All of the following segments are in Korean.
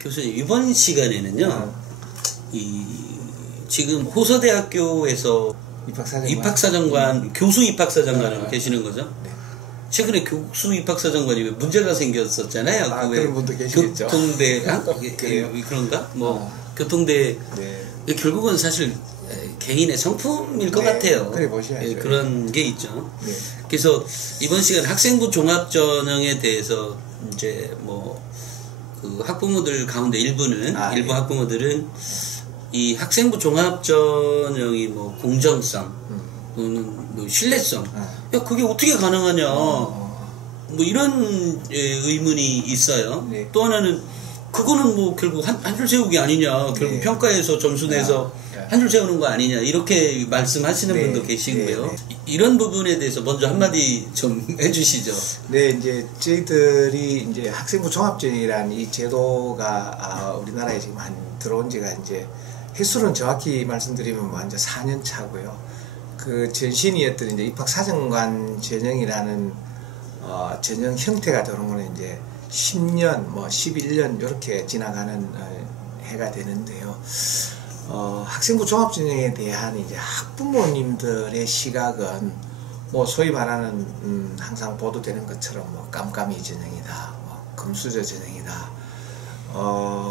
교수님 이번 시간에는요. 지금 호서대학교에서 입학사정관 교수 입학사정관으로 계시는 거죠? 네. 최근에 교수 입학사정관이 왜 문제가 생겼었잖아요. 그런 분도 계시겠죠. 교통대 그런가? 교통대 네. 결국은 사실 개인의 성품일 것 같아요. 그래 보셔야죠. 그런 게 있죠. 네. 그래서 이번 시간 학생부 종합전형에 대해서 이제 그 학부모들 가운데 일부 학부모들은 이 학생부 종합전형이 공정성, 신뢰성, 야 그게 어떻게 가능하냐, 이런 의문이 있어요. 네. 또 하나는 그거는 결국 한 줄 세우기 아니냐, 결국 네. 평가에서 점수 내서 한 줄 세우는 거 아니냐 이렇게 말씀하시는 네. 분도 계시고요. 네. 이런 부분에 대해서 먼저 한마디 좀 해주시죠. 네, 이제 저희들이 이제 학생부 종합전형이라는 이 제도가 우리나라에 지금 들어온 지가 이제 횟수는 정확히 말씀드리면 이제 4년 차고요. 그 전신이었던 이제 입학사정관 전형이라는 전형 형태가 들어온 거는 이제 10년, 11년 이렇게 지나가는 해가 되는데요. 학생부 종합전형에 대한 이제 학부모님들의 시각은 소위 말하는 항상 보도되는 것처럼 깜깜이 전형이다, 금수저 전형이다,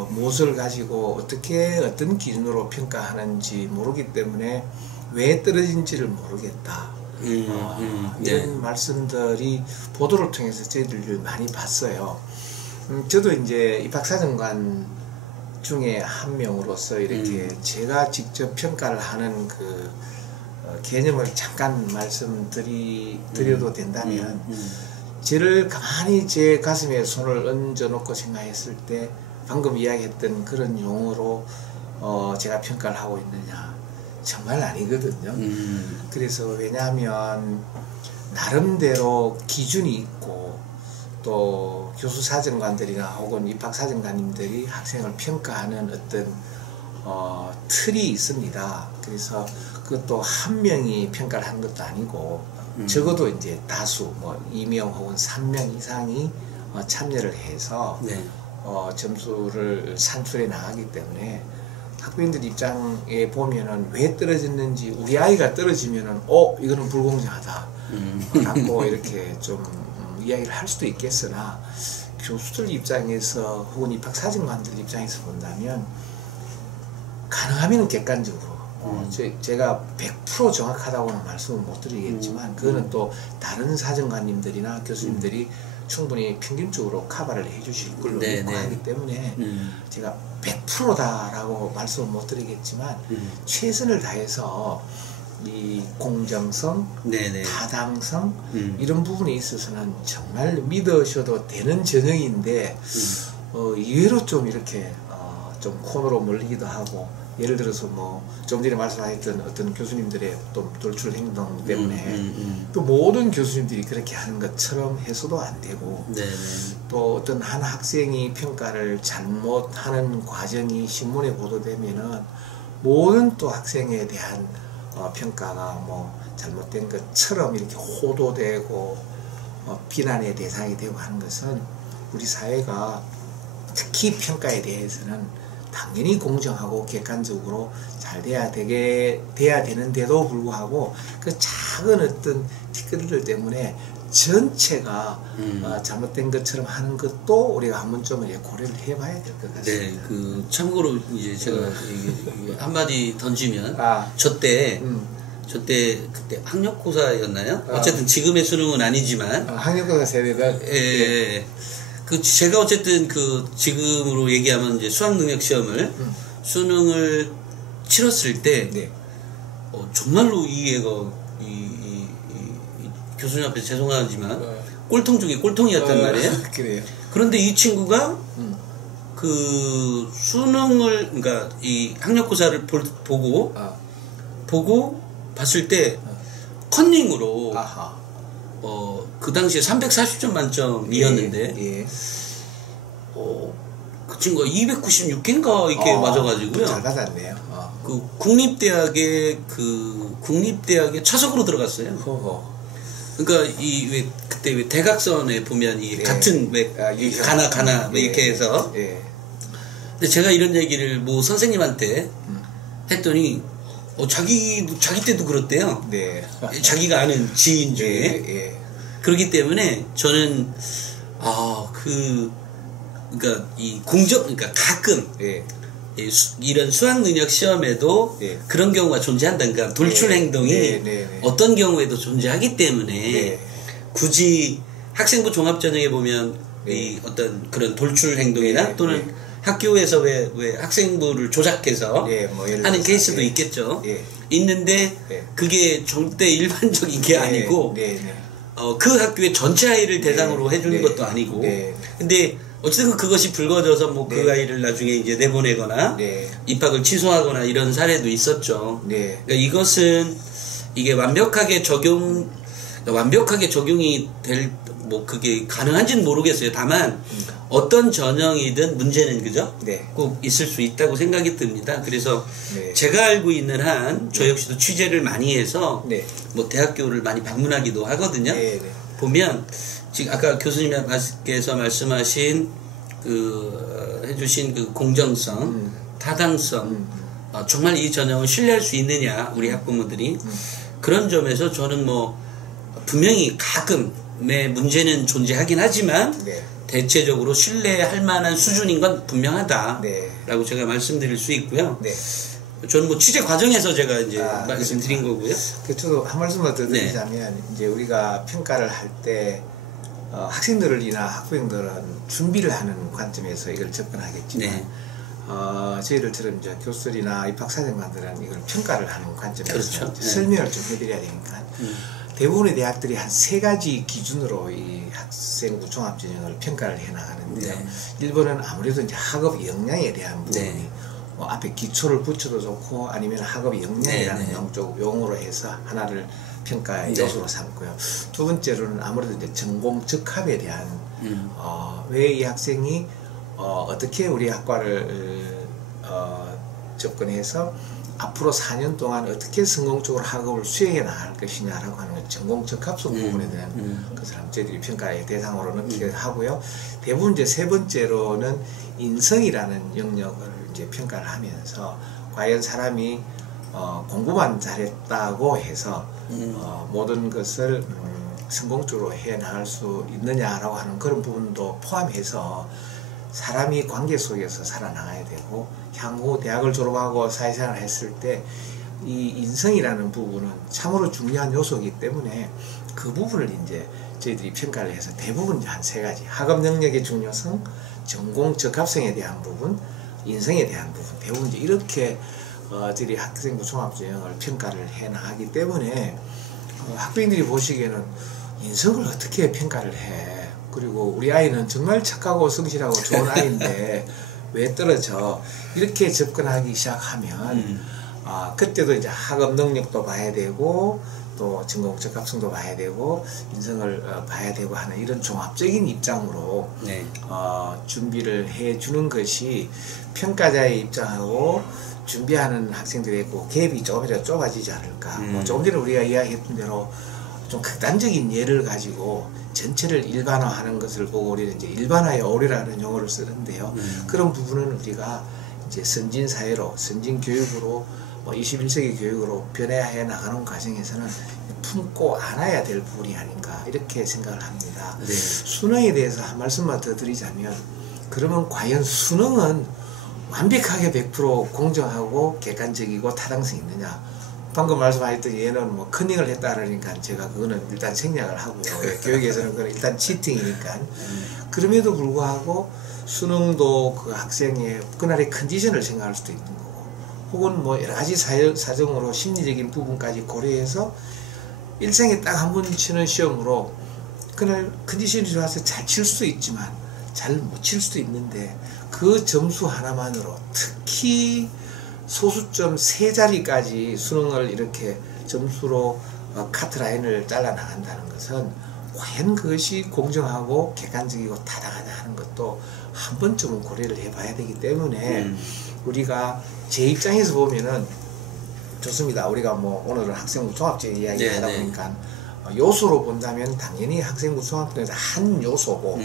무엇을 가지고 어떤 기준으로 평가하는지 모르기 때문에 왜 떨어진지를 모르겠다. 이런 말씀들이 보도를 통해서 저희들 많이 봤어요. 저도 이제 입학사정관 중에 한 명으로서 이렇게 제가 직접 평가를 하는 그 개념을 잠깐 말씀드려도 된다면, 저를 가만히 제 가슴에 손을 얹어 놓고 생각했을 때 방금 이야기했던 그런 용어로 제가 평가를 하고 있느냐, 정말 아니거든요. 그래서 왜냐하면 나름대로 기준이 있고 또 교수사정관들이나 혹은 입학사정관님들이 학생을 평가하는 어떤 틀이 있습니다. 그래서 그것도 한 명이 평가를 하는 것도 아니고 적어도 이제 다수 2명 혹은 3명 이상이 참여를 해서 네. 점수를 산출해 나가기 때문에 학부모들 입장에 보면은 왜 떨어졌는지, 우리 아이가 떨어지면은 이거는 불공정하다 라고 이렇게 좀 이야기를 할 수도 있겠으나, 교수들 입장에서 혹은 입학사정관들 입장에서 본다면 가능하면 객관적으로 제가 100% 정확하다고는 말씀을 못 드리겠지만 그거는 또 다른 사정관님들이나 교수님들이 충분히 평균적으로 커버를 해주실 걸로 믿고 하기 때문에 제가 100%다라고 말씀을 못 드리겠지만 최선을 다해서 이 공정성, 타당성 이런 부분에 있어서는 정말 믿으셔도 되는 전형인데 의외로 좀 이렇게 좀 코너로 몰리기도 하고, 예를 들어서 좀 전에 말씀하셨던 어떤 교수님들의 또 돌출 행동 때문에 또 모든 교수님들이 그렇게 하는 것처럼 해서도 안 되고, 또 어떤 한 학생이 평가를 잘못하는 과정이 신문에 보도되면은 모든 또 학생에 대한 평가가 잘못된 것처럼 이렇게 호도되고 비난의 대상이 되고 하는 것은 우리 사회가 특히 평가에 대해서는 당연히 공정하고 객관적으로 잘 돼야 되는데도 불구하고 그 작은 어떤 티끌들 때문에 전체가 잘못된 것처럼 하는 것도 우리가 한 번쯤은 고려를 해봐야 될 것 같습니다. 네, 참고로 이제 제가 한마디 던지면 저때 그때 학력고사였나요? 어쨌든 지금의 수능은 아니지만 학력고사 세대다. 제가 어쨌든 지금으로 얘기하면 이제 수학능력 시험을 수능을 치렀을 때 정말로 이 애가 교수님 앞에서 죄송하지만 꼴통 중에 꼴통이었단 말이에요. 그래요. 그런데 이 친구가 그 수능을, 그러니까 이 학력고사를 보고 봤을 때 컨닝으로 그 당시에 340점 만점이었는데 그 친구가 296개인가 이렇게 맞아가지고요. 잘 받았네요. 그 국립대학에 차석으로 들어갔어요. 그러니까 그때 대각선에 보면 같은 가나 이렇게 해서 근데 제가 이런 얘기를 뭐 선생님한테 했더니 자기 때도 그렇대요. 네. 자기가 아는 지인 중에. 네, 예. 그렇기 때문에 저는 그러니까 이 그러니까 가끔 예. 이런 수학 능력 시험에도 예. 그런 경우가 존재한다니까 돌출 행동이 어떤 경우에도 존재하기 때문에 굳이 학생부 종합전형에 보면 이 어떤 그런 돌출 행동이나 또는 학교에서 왜 학생부를 조작해서 뭐 하는 케이스도 있겠죠. 있는데 그게 절대 일반적인 게 아니고 그 학교의 전체 아이를 대상으로 해주는 것도 아니고 근데 어쨌든 그것이 불거져서 뭐 그 아이를 나중에 이제 내보내거나 입학을 취소하거나 이런 사례도 있었죠. 그러니까 이것은 이게 완벽하게 적용이 될 뭐 그게 가능한지는 모르겠어요. 다만 어떤 전형이든 문제는 그죠? 꼭 있을 수 있다고 생각이 듭니다. 그래서 제가 알고 있는 한 저 역시도 취재를 많이 해서 뭐 대학교를 많이 방문하기도 하거든요. 보면 지금 아까 교수님께서 말씀하신 해주신 그 공정성, 타당성, 정말 이 전형을 신뢰할 수 있느냐 우리 학부모들이 그런 점에서 저는 뭐 분명히 가끔의 문제는 존재하긴 하지만 대체적으로 신뢰할 만한 수준인 건 분명하다라고 제가 말씀드릴 수 있고요. 저는 뭐 취재 과정에서 제가 이제 말씀드린 거고요. 저도 한 말씀만 더 드리자면 이제 우리가 평가를 할 때 학생들이나 학부형들은 준비를 하는 관점에서 이걸 접근하겠지만 저희들처럼 이제 교수들이나 입학사정관들은 이걸 평가를 하는 관점에서 설명을 좀 해드려야 되니까 대부분의 대학들이 한 3가지 기준으로 이 학생부 종합전형을 평가를 해 나가는데요. 1번은 아무래도 이제 학업 역량에 대한 부분이 뭐 앞에 기초를 붙여도 좋고 아니면 학업 역량이라는 용어로 해서 하나를 평가의 요소로 삼고요. 2번째로는 아무래도 이제 전공 적합에 대한 왜 이 학생이 어떻게 우리 학과를 접근해서 앞으로 4년 동안 어떻게 성공적으로 학업을 수행해 나갈 것이냐라고 하는 전공 적합성 부분에 대한 것을 저희들이 평가의 대상으로 넣기도 하고요. 대부분 이제 3번째로는 인성이라는 영역을 이제 평가를 하면서 과연 사람이 공부만 잘했다고 해서 모든 것을 성공적으로 해 나갈 수 있느냐라고 하는 그런 부분도 포함해서 사람이 관계 속에서 살아나가야 되고 향후 대학을 졸업하고 사회생활을 했을 때 이 인성이라는 부분은 참으로 중요한 요소이기 때문에 그 부분을 이제 저희들이 평가를 해서 대부분 한 3가지 학업 능력의 중요성, 전공 적합성에 대한 부분, 인성에 대한 부분 대부분 이제 이렇게 저희들이 학생부 종합전형을 평가를 해 나가기 때문에 학부모들이 보시기에는 인성을 어떻게 평가를 해? 그리고 우리 아이는 정말 착하고 성실하고 좋은 아이인데 왜 떨어져? 이렇게 접근하기 시작하면 그때도 이제 학업 능력도 봐야 되고 또 전공 적합성도 봐야 되고 인성을 봐야 되고 하는 이런 종합적인 입장으로 준비를 해주는 것이 평가자의 입장하고 준비하는 학생들의 그 갭이 조금이라도 좁아지지 않을까. 뭐 조금 전에 우리가 이야기했던 대로 좀 극단적인 예를 가지고 전체를 일반화하는 것을 보고 우리는 이제 일반화의 오류라는 용어를 쓰는데요. 그런 부분은 우리가 이제 선진 사회로, 선진 교육으로, 21세기 교육으로 변해야 나가는 과정에서는 품고 안아야 될 부분이 아닌가 이렇게 생각을 합니다. 수능에 대해서 한 말씀만 더 드리자면 그러면 과연 수능은 완벽하게 100% 공정하고 객관적이고 타당성이 있느냐? 방금 말씀하셨던 얘는 뭐 컨닝을 했다 그러니까 제가 그거는 일단 생략을 하고요. 교육에서는 그건 일단 치팅이니까. 그럼에도 불구하고 수능도 그 학생의 그날의 컨디션을 생각할 수도 있는 거고 혹은 뭐 여러 가지 사정으로 심리적인 부분까지 고려해서 일생에 딱 한 번 치는 시험으로 그날 컨디션이 좋아서 잘 칠 수도 있지만 잘 못 칠 수도 있는데 그 점수 하나만으로 특히 소수점 3자리까지 수능을 이렇게 점수로 카트라인을 잘라 나간다는 것은 과연 그것이 공정하고 객관적이고 타당하냐 하는 것도 한 번쯤은 고려를 해봐야 되기 때문에 우리가 제 입장에서 보면은 좋습니다. 우리가 뭐 오늘은 학생부 종합제 이야기 하다 보니까 요소로 본다면 당연히 학생부 종합제에서 한 요소고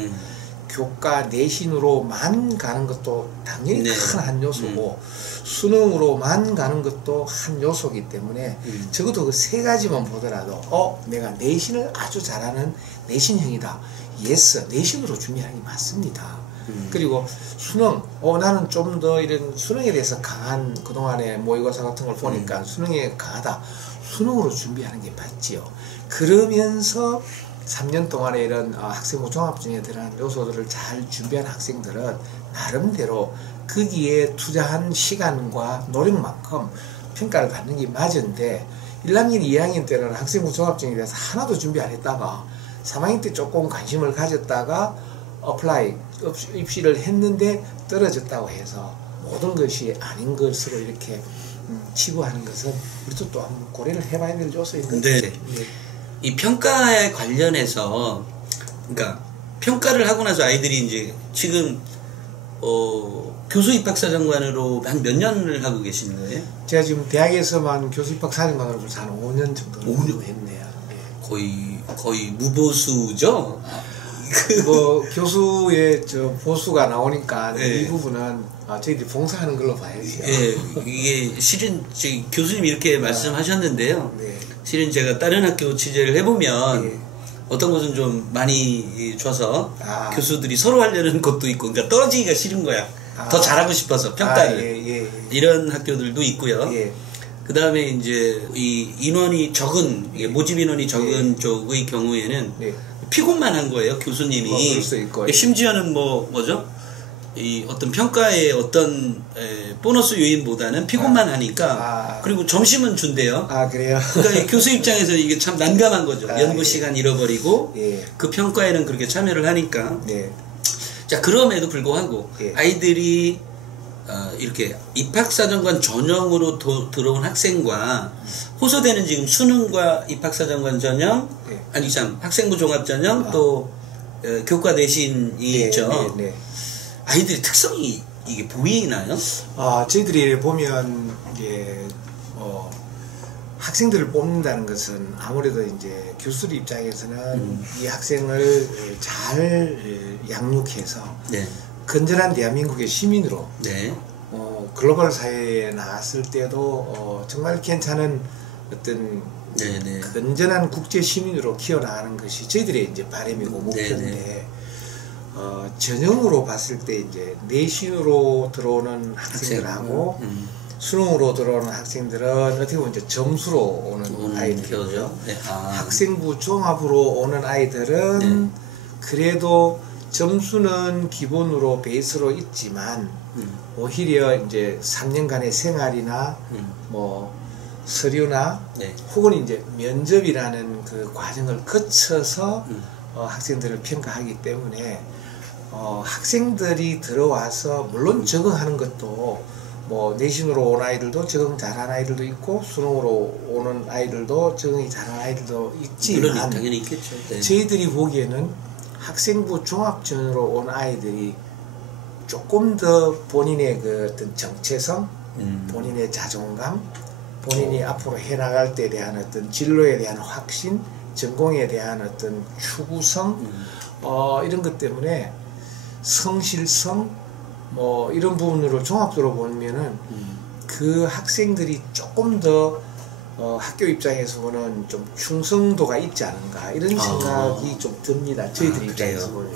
교과 내신으로만 가는 것도 당연히 네. 큰 한 요소고 수능으로만 가는 것도 한 요소이기 때문에 적어도 그 세 가지만 보더라도 내가 내신을 아주 잘하는 내신형이다. 예스, 내신으로 준비하는 게 맞습니다. 그리고 수능, 나는 좀 더 이런 수능에 대해서 강한 그동안의 모의고사 같은 걸 보니까 수능에 강하다. 수능으로 준비하는 게 맞지요. 그러면서 3년 동안에 이런 학생부 종합전형에 들어가는 요소들을 잘 준비한 학생들은 나름대로 거기에 투자한 시간과 노력만큼 평가를 받는 게 맞은데 1학년, 2학년 때는 학생부 종합전형에 대해서 하나도 준비 안 했다가 3학년 때 조금 관심을 가졌다가 어플라이, 입시를 했는데 떨어졌다고 해서 모든 것이 아닌 것으로 이렇게 치부하는 것은 우리도 또 한번 고려를 해봐야 될 요소인 것 같아요. 네. 이 평가에 관련해서, 그러니까 평가를 하고 나서 아이들이 이제 지금 교수 입학사정관으로 한 몇 년을 하고 계시는 거예요? 제가 지금 대학에서만 교수 입학사정관으로 한 5년 정도 했네요. 네. 거의 무보수죠? 뭐 교수의 보수가 나오니까 네. 이 부분은 저희들이 봉사하는 걸로 봐야죠. 예, 이게 실은 교수님 이렇게 말씀하셨는데요. 네. 실은 제가 다른 학교 취재를 해보면 어떤 곳은 좀 많이 줘서 교수들이 서로 하려는 것도 있고, 그러니까 떨어지기가 싫은 거야. 더 잘하고 싶어서 평가를. 이런 학교들도 있고요. 그 다음에 이제 이 인원이 적은, 모집 인원이 적은 쪽의 경우에는 피곤만 한 거예요, 교수님이. 그럴 수 있고. 심지어는 뭐죠? 이 어떤 평가의 어떤 보너스 요인보다는 피곤만 하니까 그리고 점심은 준대요. 그래요? 그러니까 교수 입장에서 이게 참 난감한 거죠. 연구 시간 잃어버리고 그 평가에는 그렇게 참여를 하니까. 자, 그럼에도 불구하고 아이들이 이렇게 입학사정관 전형으로 들어온 학생과 호소되는 지금 수능과 입학사정관 전형, 아니 참 학생부 종합전형 또 교과 내신이 있죠. 아이들의 특성이 이게 보이나요? 저희들이 보면 학생들을 뽑는다는 것은 아무래도 이제 교수들 입장에서는 이 학생을 잘 양육해서 건전한 대한민국의 시민으로 글로벌 사회에 나갔을 때도 정말 괜찮은 어떤 건전한 국제 시민으로 키워나가는 것이 저희들의 이제 바람이고 목표인데. 전형으로 봤을 때 이제 내신으로 들어오는 학생들하고 수능으로 들어오는 학생들은 어떻게 보면 이제 점수로 오는 아이들이죠. 학생부 종합으로 오는 아이들은 그래도 점수는 기본으로 베이스로 있지만 오히려 이제 3년간의 생활이나 뭐 서류나 혹은 이제 면접이라는 그 과정을 거쳐서 학생들을 평가하기 때문에 학생들이 들어와서 물론 적응하는 것도 뭐 내신으로 온 아이들도 적응 잘한 아이들도 있고 수능으로 오는 아이들도 적응이 잘한 아이들도 있지만 당연히 있겠죠. 저희들이 보기에는 학생부 종합전으로 온 아이들이 조금 더 본인의 그 어떤 정체성, 본인의 자존감, 본인이 앞으로 해나갈 때 대한 어떤 진로에 대한 확신, 전공에 대한 어떤 추구성, 이런 것 때문에 성실성, 뭐 이런 부분으로 종합적으로 보면은 그 학생들이 조금 더 학교 입장에서 보는 좀 충성도가 있지 않은가 이런 생각이 좀 듭니다. 저희들 입장에서 보면.